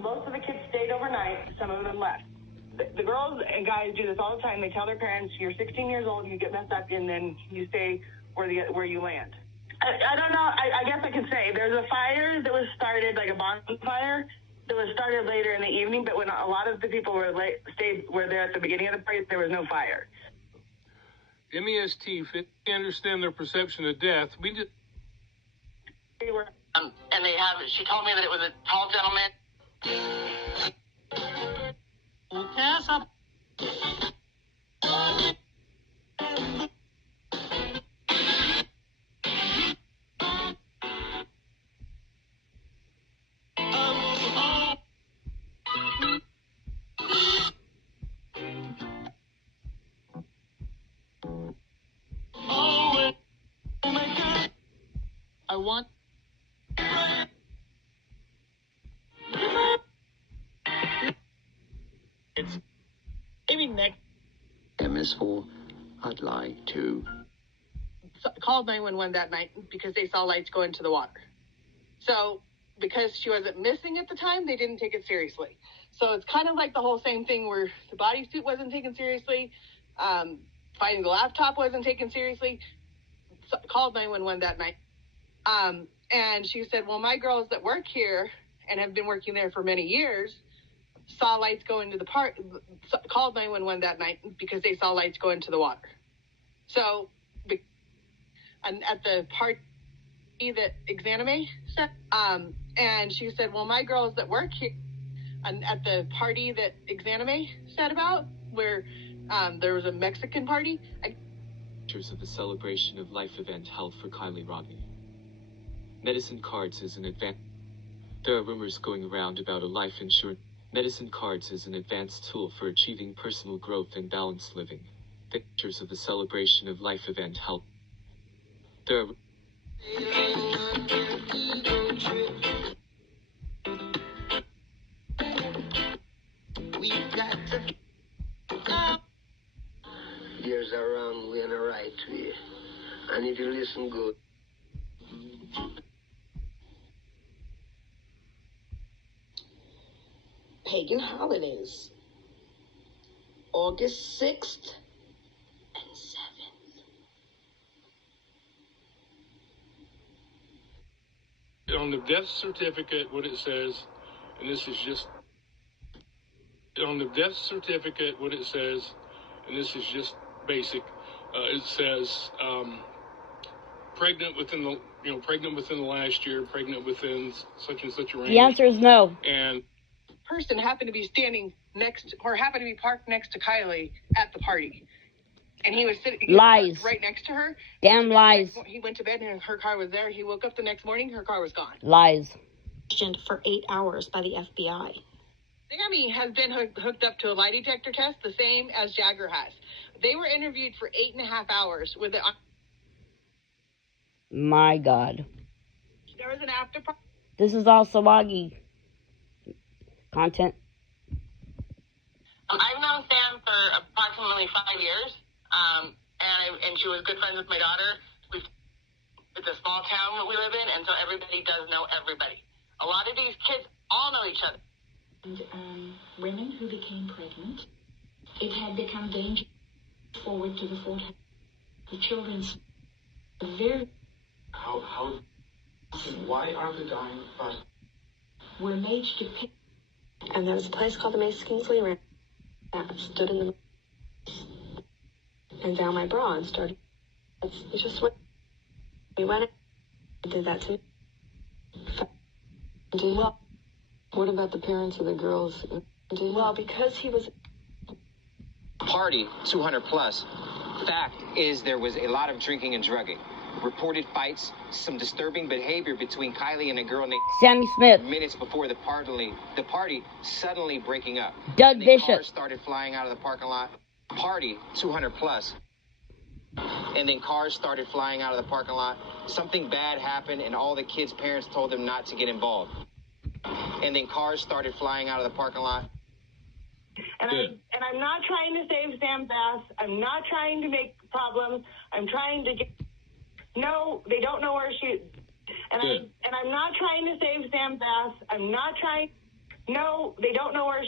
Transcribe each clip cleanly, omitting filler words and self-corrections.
Most of the kids stayed overnight. Some of them left. The girls and guys do this all the time. They tell their parents, you're 16 years old, you get messed up, and then you stay where you land. I don't know. I guess I could say there's a fire that was started, like a bonfire, that was started later in the evening, but when a lot of the people were there at the beginning of the party, there was no fire. MEST, if they understand their perception of death, we just... and she told me that it was a tall gentleman. I want... It's maybe next. MS4, I'd like to... Called 911 that night because they saw lights go into the water. So, because she wasn't missing at the time, they didn't take it seriously. So it's kind of like the whole same thing where the bodysuit wasn't taken seriously, finding the laptop wasn't taken seriously. So, called 911 that night. And she said, well, my girls that work here and have been working there for many years saw lights go into the park, called 911 that night because they saw lights go into the water. So, and at the party that Exanime said, and she said, well, my girls that work here, and at the party that Exanime said about, where there was a Mexican party. Pictures of the celebration of life event held for Kylie Rodney. Medicine cards is an advance. There are rumors going around about a life insurance. Medicine cards is an advanced tool for achieving personal growth and balanced living. Pictures of the celebration of life event held. There are... There's a wrong way and a right way. And if you listen good... Pagan holidays. August 6th and 7th. On the death certificate, what it says, and this is just... On the death certificate, what it says, and this is just basic, it says pregnant within the last year, pregnant within such and such a range. The answer is no. And person happened to be standing happened to be parked next to Kylie at the party. And he was sitting lies right next to her. Damn lies. He went to bed and her car was there. He woke up the next morning, her car was gone. Lies. For 8 hours by the FBI. Sammy has been hooked up to a lie detector test, the same as Jagger has. They were interviewed for 8.5 hours with it. My God. There was an after party. This is all Tsalagi content. I've known Sam for approximately 5 years, and she was good friends with my daughter. It's a small town that we live in, and so everybody does know everybody. A lot of these kids all know each other. And women who became pregnant, it had become dangerous forward to the fort. The children's very... Why are they dying fast? Were made to pick. And there was a place called the Mace Kingsley Ranch that stood in the... and found my bra and started... It just went... We went and did that to me. Well, what about the parents of the girls? Well, because he was... Party, 200 plus. Fact is there was a lot of drinking and drugging. Reported fights, some disturbing behavior between Kylie and a girl named Sammy Smith. Minutes before the party suddenly breaking up. Doug Bishop. Cars started flying out of the parking lot. Party, 200 plus. And then cars started flying out of the parking lot. Something bad happened, and all the kids' parents told them not to get involved. And then cars started flying out of the parking lot. And I'm not trying to save Sam's ass. I'm not trying to make problems. I'm trying to get... No, they don't know where she... And I'm not trying to save Sam's ass. I'm not trying. No, they don't know where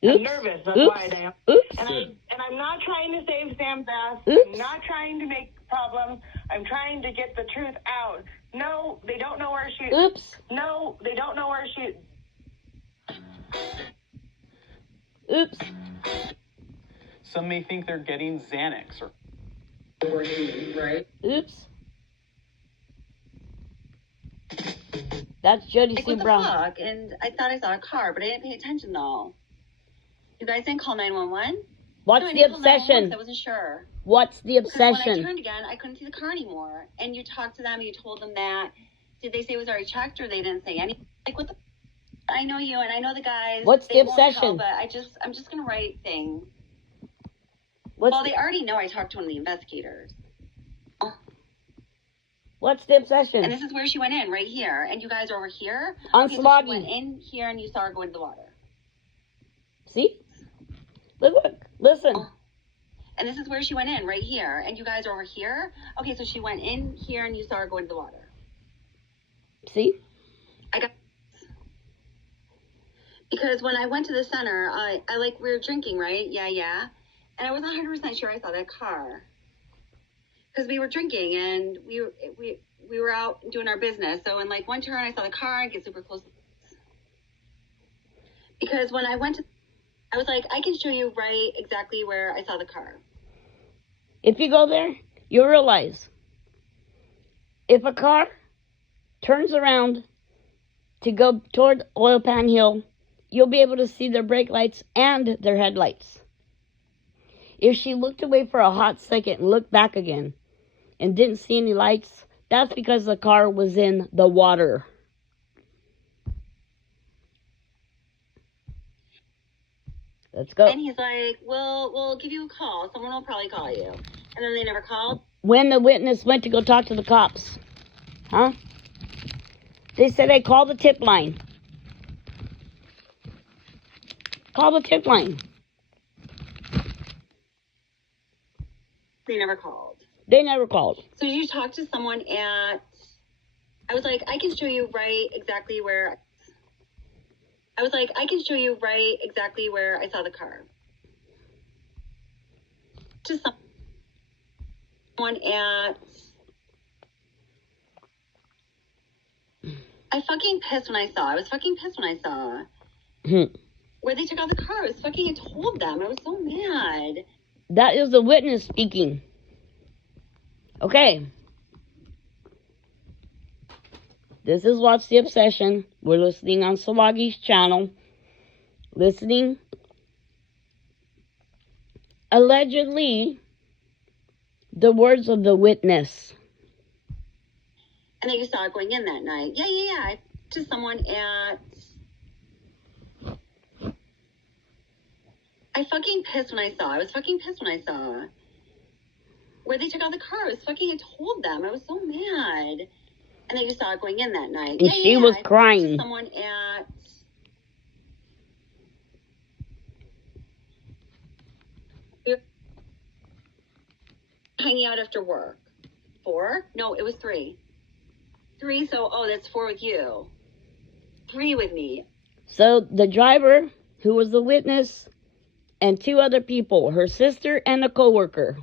I'm nervous. That's why I am. And I'm not trying to save Sam's ass. I'm not trying to make problems. I'm trying to get the truth out. No, they don't know where No, they don't know where Some may think they're getting Xanax or... Right? That's Jody Like, C. what the Brown. fuck? And I thought I saw a car, but I didn't pay attention though. You guys didn't call 911? What's No, I the didn't call 911 obsession? 'cause I wasn't sure. What's the Because when I obsession? turned again, I couldn't see the car anymore. And you talked to them, and you told them that. Did they say it was already checked, or they didn't say anything? Like, what the... I know you, and I know the guys. What's they the won't tell, obsession? but I'm just going to write things. What's Well, they already know I talked to one of the investigators. What's the obsession? And this is where she went in, right here. And you guys are over here. On Okay, so Tsalagi. she went in here, and you saw her go into the water. See? Look, listen. And this is where she went in, right here. And you guys are over here. Okay, so she went in here, and you saw her go into the water. See? Because when I went to the center, we were drinking, right? Yeah. And I wasn't 100% sure I saw that car. Because we were drinking, and we were out doing our business. So in, one turn, I saw the car and get super close. Because when I went to... I was like, I can show you right exactly where I saw the car. If you go there, you'll realize if a car turns around to go toward Oil Pan Hill, you'll be able to see their brake lights and their headlights. If she looked away for a hot second and looked back again and didn't see any lights, that's because the car was in the water. Let's go. And he's like, we'll give you a call. Someone will probably call you. And then they never called. When the witness went to go talk to the cops, huh? They said, hey, call the tip line. Call the tip line. They never called. They never called. So did you talk to someone at... I was like, I can show you right exactly where... I was like, I can show you right exactly where I saw the car. To someone at... I fucking pissed when I saw. I was fucking pissed when I saw. Where they took out the car. I was fucking... I told them. I was so mad. That is the witness speaking. Okay. This is What's the Obsession. We're listening on Tsalagi's channel. Listening. Allegedly, the words of the witness. And then you saw it going in that night. Yeah. To someone at... I fucking pissed when I saw. I was fucking pissed when I saw. Where they took out the car. I was fucking... I told them. I was so mad. And then you saw it going in that night. And she was crying. To someone at... Hanging out after work. 4? No, it was 3. 3, so, that's 4 with you. 3 with me. So the driver, who was the witness, and 2 other people, her sister and a coworker.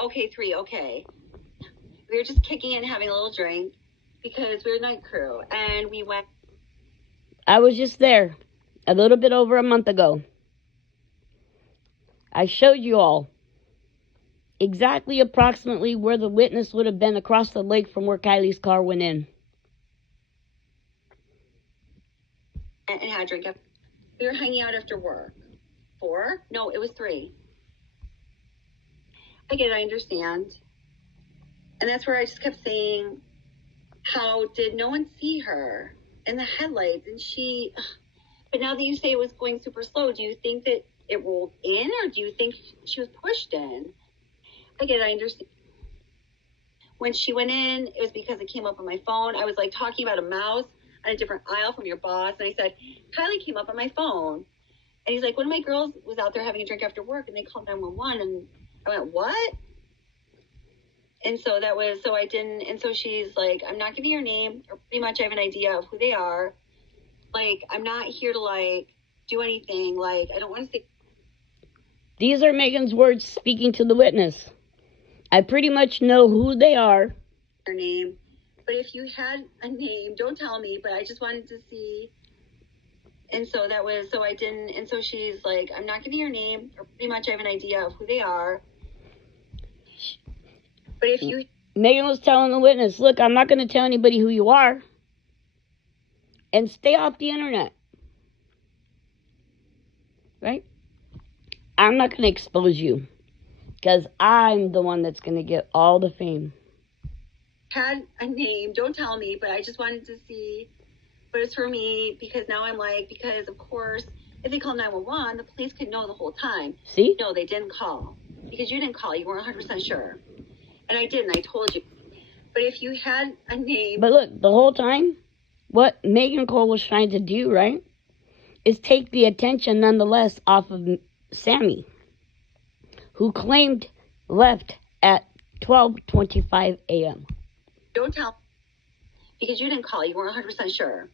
Okay, 3, okay. We were just kicking it and having a little drink because we were night crew, and we went... I was just there a little bit over a month ago. I showed you all exactly approximately where the witness would have been across the lake from where Kylie's car went in. And had a drink. We were hanging out after work. 4? No, it was 3. I get it, I understand. And that's where I just kept saying, how did no one see her in the headlights? And she... But now that you say it was going super slow, do you think that it rolled in, or do you think she was pushed in? I get it, I understand. When she went in, it was because it came up on my phone. I was talking about a mouse on a different aisle from your boss, and I said, Kylie came up on my phone. And he's like, one of my girls was out there having a drink after work, and they called 911, and I went, what? And so that was, so I didn't, and so she's like, I'm not giving your name, or pretty much I have an idea of who they are. Like, I'm not here to, like, do anything. Like, I don't want to say. These are Megan's words speaking to the witness. I pretty much know who they are. Their name. But if you had a name, don't tell me, but I just wanted to see. And so that was, so I didn't, and so she's like, I'm not giving your name, or pretty much I have an idea of who they are. But if you... Megan was telling the witness, look, I'm not going to tell anybody who you are. And stay off the internet. Right? I'm not going to expose you. Because I'm the one that's going to get all the fame. Had a name, don't tell me, but I just wanted to see. But it's for me, because now I'm like, because of course, if they call 911, the police could know the whole time. See? No, they didn't call. Because you didn't call. You weren't 100% sure. And I didn't. I told you. But if you had a name... But look, the whole time, what Megan Cole was trying to do, right, is take the attention nonetheless off of Sammy, who claimed left at 12:25 a.m. Don't tell. Because you didn't call. You weren't 100% sure.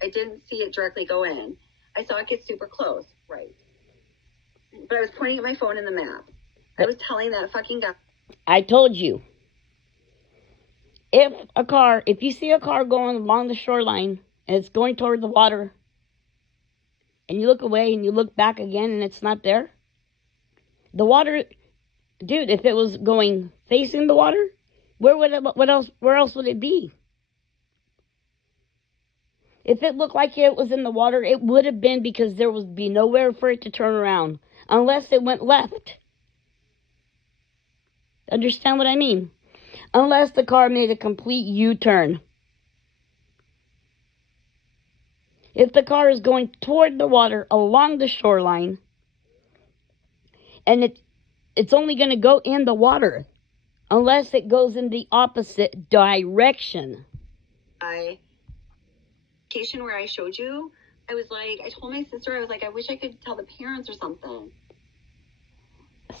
I didn't see it directly go in. I saw it get super close. Right. But I was pointing at my phone in the map. I was telling that fucking guy. I told you. If you see a car going along the shoreline and it's going toward the water, and you look away and you look back again and it's not there, the water, dude, if it was going facing the water, where else would it be? If it looked like it was in the water, it would have been because there would be nowhere for it to turn around, unless it went left. Understand what I mean? Unless the car made a complete U-turn. If the car is going toward the water along the shoreline, and it's only going to go in the water, unless it goes in the opposite direction. Location where I showed you, I was like, I told my sister, I was like, I wish I could tell the parents or something.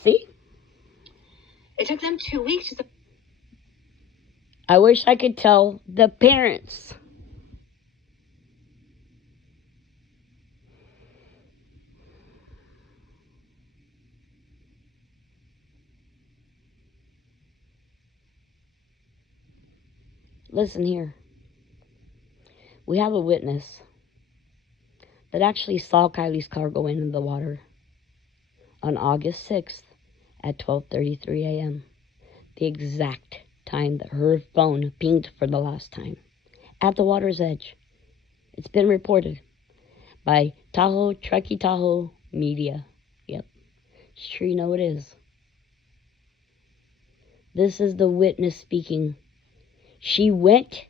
See? It took them 2 weeks to... I wish I could tell the parents. Listen here. We have a witness that actually saw Kylie's car go into the water on August 6th at 12:33 a.m. The exact time that her phone pinged for the last time at the water's edge. It's been reported by Truckee Tahoe Media. Yep. Sure you know it is. This is the witness speaking. She went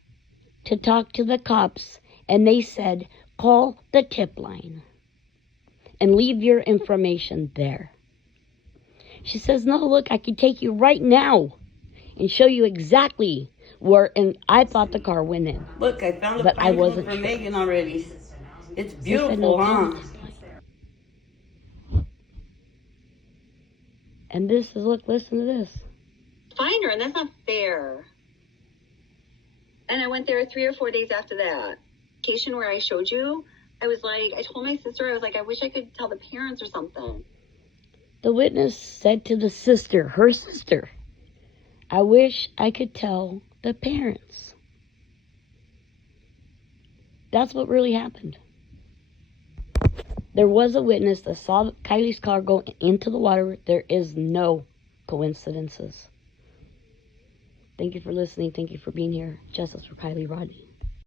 to talk to the cops, and they said, call the tip line and leave your information there. She says, no, look, I can take you right now and show you exactly where, and I thought the car went in. Look, I found but I wasn't for sure. Megan already. It's beautiful, huh? And this is, look, listen to this. Find her, and that's not fair. And I went there 3 or 4 days after that. Location where I showed you, I was like, I told my sister, I was like, I wish I could tell the parents or something. The witness said to the sister, her sister, I wish I could tell the parents. That's what really happened. There was a witness that saw Kylie's car go into the water. There is no coincidences. Thank you for listening. Thank you for being here. Justice for Kylie Rodney.